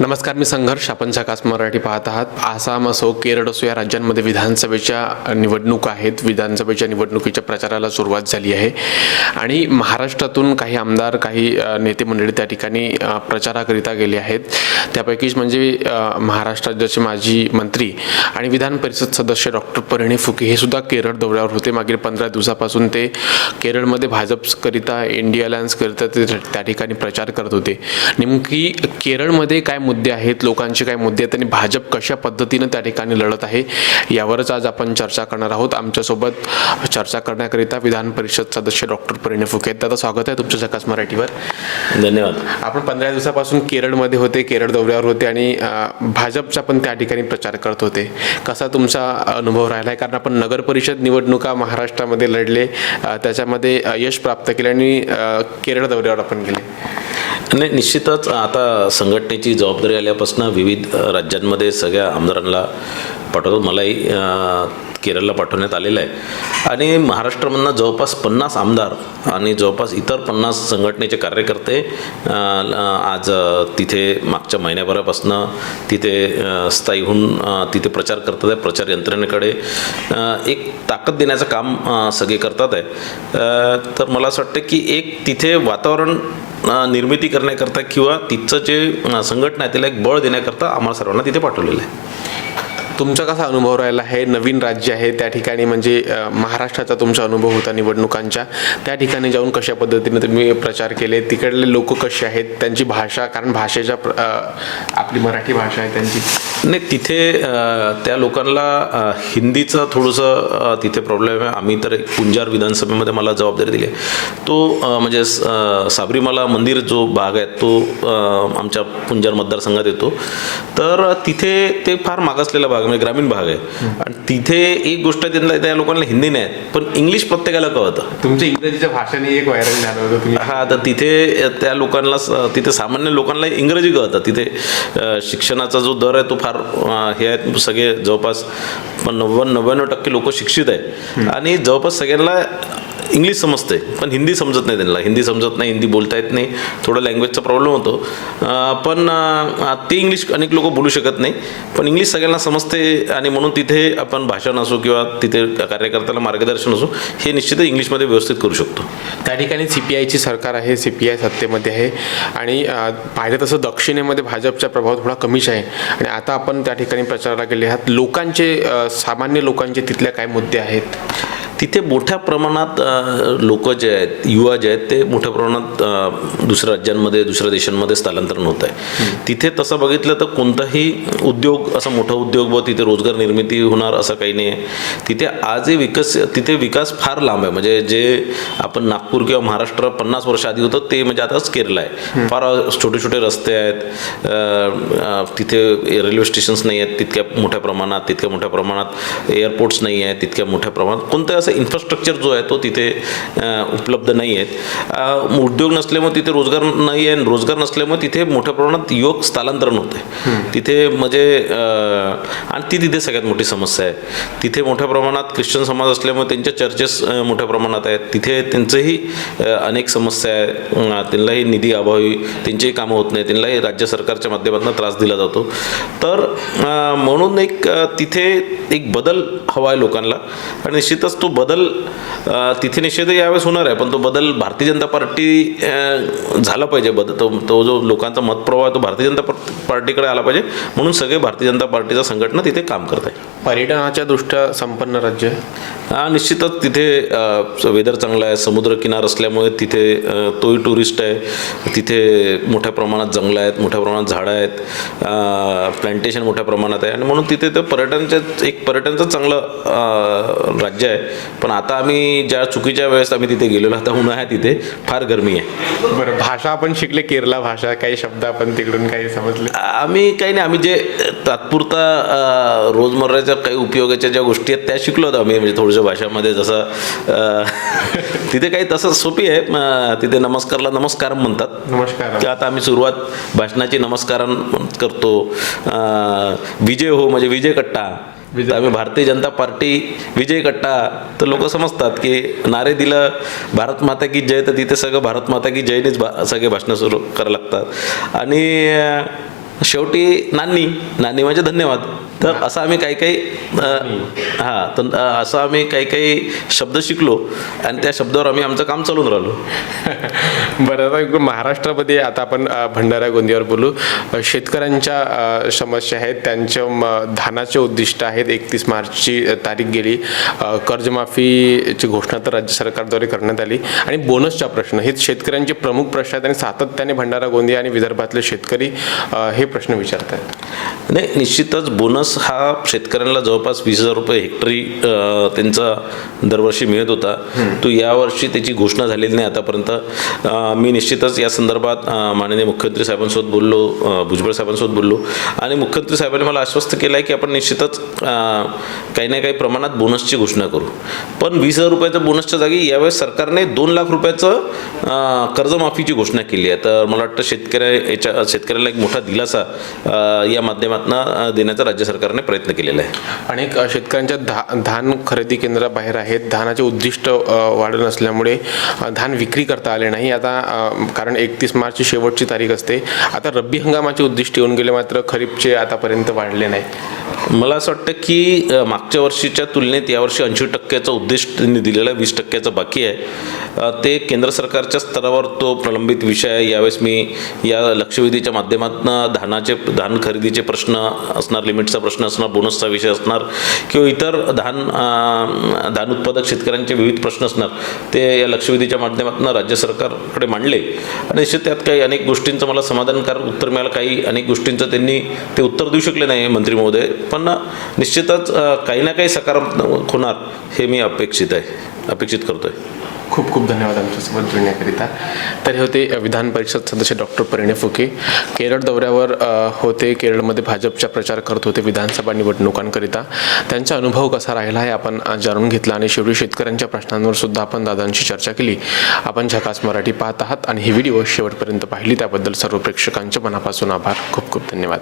नमस्कार, मी संघर्ष. आपण झकास मराठी पाहत आहात. आसाम असो, केरळ असो, या राज्यांमध्ये विधानसभेच्या निवडणूक आहेत. विधानसभेच्या निवडणुकीच्या प्रचाराला सुरुवात झाली आहे आणि महाराष्ट्रातून काही आमदार, काही नेते मंडळी त्या ठिकाणी प्रचाराकरिता गेले आहेत. त्यापैकीच म्हणजे महाराष्ट्रात जसे माजी मंत्री आणि विधान परिषद सदस्य डॉक्टर परिणय फुके हे सुद्धा केरळ दौऱ्यावर होते. मागील 15 दिवसापासून ते केरळमध्ये भाजपकरिता, इंडिया अलायन्सकरिता ते त्या ठिकाणी प्रचार करत होते. नेमकी केरळमध्ये काय मुद्दे आहेत, लोकांचे काय मुद्दे आहेत आणि भाजप कशा पद्धतीने त्या ठिकाणी लढत आहे, यावरच आज आपण चर्चा करणार आहोत. आमच्यासोबत चर्चा करण्याकरिता विधान परिषद सदस्य डॉक्टर परिणय फुके आहेत. दादा, स्वागत आहे तुमच्या झकास मराठीवर. धन्यवाद. आपण 15 दिवसापासून केरळमध्ये होते, केरळ दौऱ्यावर होते आणि भाजपचा पण त्या ठिकाणी प्रचार करत होते. कसा तुमचा अनुभव राहिला आहे? कारण आपण नगर परिषद निवडणुका महाराष्ट्रामध्ये लढले, त्याच्यामध्ये यश प्राप्त केले आणि केरळ दौऱ्यावर आपण गेले. नाही, निश्चितच आता संघटनेची जबाबदारी आल्यापासून विविध राज्यांमध्ये सगळ्या आमदारांना पाठवतो. मलाही केरळला पाठवण्यात आलेलं आहे आणि महाराष्ट्रामधनं जवळपास 50 आमदार आणि जवळपास इतर 50 संघटनेचे कार्यकर्ते आज तिथे मागच्या महिन्याभरापासून तिथे स्थायी होऊन तिथे प्रचार करतात आहे. प्रचार यंत्रणेकडे एक ताकद देण्याचं काम सगळे करतात आहे. तर मला असं वाटतं की एक तिथे वातावरण निर्मिती करण्याकरता किंवा तिथचं जे संघटना आहे त्याला एक बळ देण्याकरता आम्हाला सर्वांना तिथे पाठवलेलं आहे. तुमचा कसा अनुभव राहिला आहे? नवीन राज्य आहे त्या ठिकाणी, म्हणजे महाराष्ट्राचा तुमचा अनुभव होता निवडणुकांच्या. त्या ठिकाणी जाऊन कशा पद्धतीने तुम्ही प्रचार केले, तिकडले लोक कसे आहेत, त्यांची भाषा, कारण भाषेच्या आपली मराठी भाषा आहे त्यांची. नाही, तिथे त्या लोकांना हिंदीचं थोडंसं तिथे प्रॉब्लेम आहे. आम्ही तर एक पुंजार विधानसभेमध्ये मला जबाबदारी दिली आहे. तो म्हणजे साबरीमाला मंदिर जो भाग आहे तो आमच्या पुंजार मतदारसंघात येतो. तर तिथे ते फार मागासलेला भाग, म्हणजे ग्रामीण भाग आहे आणि तिथे एक गोष्ट त्यांना, त्या लोकांना हिंदी नाही पण इंग्लिश प्रत्येकाला कळतं. तुमच्या इंग्रजीच्या भाषेने एक व्हायरल झालं होतं. हा, तर तिथे त्या लोकांना, तिथे सामान्य लोकांना इंग्रजी कळतं. तिथे शिक्षणाचा जो दर आहे तो फार हे आहे. सगळे जवळपास 99% लोक शिक्षित आहे आणि जवळपास सगळ्यांना इंग्लिश समजते पण हिंदी समजत नाही. त्यांना हिंदी समजत नाही, हिंदी बोलता येत नाही, थोडं लँग्वेजचा प्रॉब्लेम होतो. पण ते इंग्लिश अनेक लोक बोलू शकत नाही, पण इंग्लिश सगळ्यांना समजते आणि म्हणून तिथे आपण भाषण असो किंवा तिथे कार्यकर्त्याला मार्गदर्शन असो हे निश्चित इंग्लिशमध्ये व्यवस्थित करू शकतो. त्या ठिकाणी CPIची सरकार आहे, CPI सत्तेमध्ये आहे आणि पाहिलं तसं दक्षिणेमध्ये भाजपचा प्रभाव थोडा कमीच आहे. आणि आता आपण त्या ठिकाणी प्रचाराला गेले आहात. लोकांचे, सामान्य लोकांचे तिथल्या काय मुद्दे आहेत? तिथे मोठ्या प्रमाणात लोक जे आहेत, युवा जे आहेत, ते मोठ्या प्रमाणात दुसऱ्या राज्यांमध्ये, दुसऱ्या देशांमध्ये स्थलांतरण होत आहे. तिथे तसं बघितलं तर कोणताही उद्योग, असा मोठा उद्योग व तिथे रोजगार निर्मिती होणार असं काही नाही आहे. तिथे आजही तिथे विकास फार लांब आहे. म्हणजे जे आपण नागपूर किंवा महाराष्ट्र 50 वर्ष आधी होतं ते म्हणजे आताच केरळ आहे. फार छोटे छोटे रस्ते आहेत, तिथे रेल्वे स्टेशन्स नाही आहेत तितक्या मोठ्या प्रमाणात, एअरपोर्ट्स नाही आहेत तितक्या मोठ्या प्रमाणात. कोणतं असं इन्फ्रास्ट्रक्चर जो आहे तो तिथे उपलब्ध नाही आहेत. उद्योग नसल्यामुळे तिथे रोजगार नाही आहे. रोजगार नसल्यामुळे तिथे मोठ्या प्रमाणात युवक स्थलांतरण होते तिथे. म्हणजे आणि ती तिथे सगळ्यात मोठी समस्या आहे. तिथे मोठ्या प्रमाणात ख्रिश्चन समाज असल्यामुळे त्यांच्या चर्चेस मोठ्या प्रमाणात आहेत. तिथे त्यांचंही अनेक समस्या आहे. त्यांनाही निधी अभावी त्यांचेही कामं होत नाही. त्यांनाही राज्य सरकारच्या माध्यमातून त्रास दिला जातो. तर म्हणून तिथे एक बदल हवा आहे लोकांना आणि निश्चितच तो बदल तिथे निश्चित यावेळेस होणार आहे. पण तो बदल भारतीय जनता पार्टी झाला पाहिजे. तो जो लोकांचा मतप्रवाह आहे तो भारतीय जनता पार्टीकडे आला पाहिजे. म्हणून सगळे भारतीय जनता पार्टीचा संघटना तिथे काम करत आहे. पर्यटनाच्या दृष्ट्या संपन्न राज्य निश्चितच तिथे वेदर चांगला आहे. समुद्रकिनार असल्यामुळे तिथे तोही टुरिस्ट आहे. तिथे मोठ्या प्रमाणात जंगलं आहेत, मोठ्या प्रमाणात झाडं आहेत, प्लांटेशन मोठ्या प्रमाणात आहे आणि म्हणून तिथे ते पर्यटनचं चांगलं राज्य आहे. पण आता आम्ही ज्या चुकीच्या वेळेस आम्ही तिथे गेलेलो, आता उन्हाळ्यात तिथे फार गरमी आहे. बरं, भाषा आपण शिकले, केरला भाषा, काही शब्द आपण तिकडून काही समजले? आम्ही काही नाही, आम्ही जे तात्पुरता रोजमर्राच्या काही उपयोगाच्या ज्या गोष्टी आहेत त्या शिकलो होतो आम्ही. म्हणजे थोडंसं भाषामध्ये जसं तिथे काही तसं सोपी आहे. तिथे नमस्कारला नमस्कार म्हणतात. नमस्कार. आता आम्ही सुरुवात भाषणाची नमस्कारण करतो. विजय हो म्हणजे विजय कट्टा. आम्ही भारतीय जनता पार्टी विजय कट्टा. तर लोक समजतात की नारे दिलं भारत माता की जय, तर तिथे सगळं भारत माता की जयनेच सगळे भाषणं सुरू करायला लागतात. आणि शेवटी नानी म्हणजे धन्यवाद. तर असं आम्ही काही तर असं आम्ही काही शब्द शिकलो आणि त्या शब्दावर आम्ही आमचं काम चालून राहिलो. बरं, आता इकडून महाराष्ट्रामध्ये आता आपण भंडारा गोंदियावर बोलू. शेतकऱ्यांच्या समस्या आहेत, त्यांच्या धानाचे उद्दिष्ट आहेत. 31 मार्चची तारीख गेली. कर्जमाफीची घोषणा तर राज्य सरकारद्वारे करण्यात आली आणि बोनसचा प्रश्न हे शेतकऱ्यांचे प्रमुख प्रश्न आहेत आणि सातत्याने भंडारा गोंदिया आणि विदर्भातले शेतकरी हे प्रश्न विचारत आहेत. नाही, निश्चितच बोनस हा शेतकऱ्यांना जवळपास 20,000 रुपये हेक्टरी त्यांचा दरवर्षी मिळत होता. तो यावर्षी त्याची घोषणा झालेली नाही आतापर्यंत. मी निश्चितच या संदर्भात माननीय मुख्यमंत्री साहेबांसोबत बोललो, भुजबळ साहेबांसोबत बोललो आणि मुख्यमंत्री साहेबांनी मला आश्वस्त केलं आहे की आपण निश्चितच काही ना काही प्रमाणात बोनसची घोषणा करू. पण 20,000 रुपयाचं बोनसच्या जागी यावेळेस सरकारने 2 लाख रुपयाचं कर्जमाफीची घोषणा केली आहे. तर मला वाटतं शेतकऱ्याला एक मोठा दिलासा या माध्यमातून देण्याचा राज्य सरकारने प्रयत्न केलेला आहे. अनेक शेतकऱ्यांच्या धान खरेदी केंद्राबाहेर आहेत. धानाचे उद्दिष्ट वाढ नसल्यामुळे धान विक्री करता आले नाही. आता कारण 31 मार्चची शेवटची तारीख असते. आता रब्बी हंगामाचे उद्दिष्ट येऊन गेले, मात्र खरीपचे आतापर्यंत वाढले नाही. मला असं वाटतं की मागच्या वर्षीच्या तुलनेत यावर्षी 80% उद्दिष्ट त्यांनी दिलेलं आहे, 20% बाकी आहे. ते केंद्र सरकारच्या स्तरावर तो प्रलंबित विषय आहे. यावेळेस मी या लक्षवेधीच्या माध्यमातून धान खरेदीचे प्रश्न असणार, लिमिटचा प्रश्न असणार, बोनसचा विषय असणार किंवा इतर धान उत्पादक शेतकऱ्यांचे विविध प्रश्न असणार, ते या लक्षवेधीच्या माध्यमातून राज्य सरकारकडे मांडले आणि निश्चित त्यात काही अनेक गोष्टींचं मला समाधानकारक उत्तर मिळालं. काही अनेक गोष्टींचं त्यांनी ते उत्तर देऊ शकले नाही मंत्री महोदय, पण निश्चितच काही ना काही सकारात्मक होणार हे मी अपेक्षित करतोय. खूप खूप धन्यवाद आमच्यासोबत जुळण्याकरिता. तर हे होते विधान परिषद सदस्य डॉक्टर परिणय फुके. केरळ दौऱ्यावर होते. केरळमध्ये भाजपचा प्रचार करत होते विधानसभा निवडणुकांकरिता. त्यांचा अनुभव कसा राहिला हे आपण जाणून घेतला आणि शेवटी शेतकऱ्यांच्या प्रश्नांवर सुद्धा आपण दादांशी चर्चा केली. आपण झकास मराठी पाहत आहात आणि ही व्हिडिओ शेवटपर्यंत पाहिली त्याबद्दल सर्व प्रेक्षकांचे मनापासून आभार. खूप खूप धन्यवाद.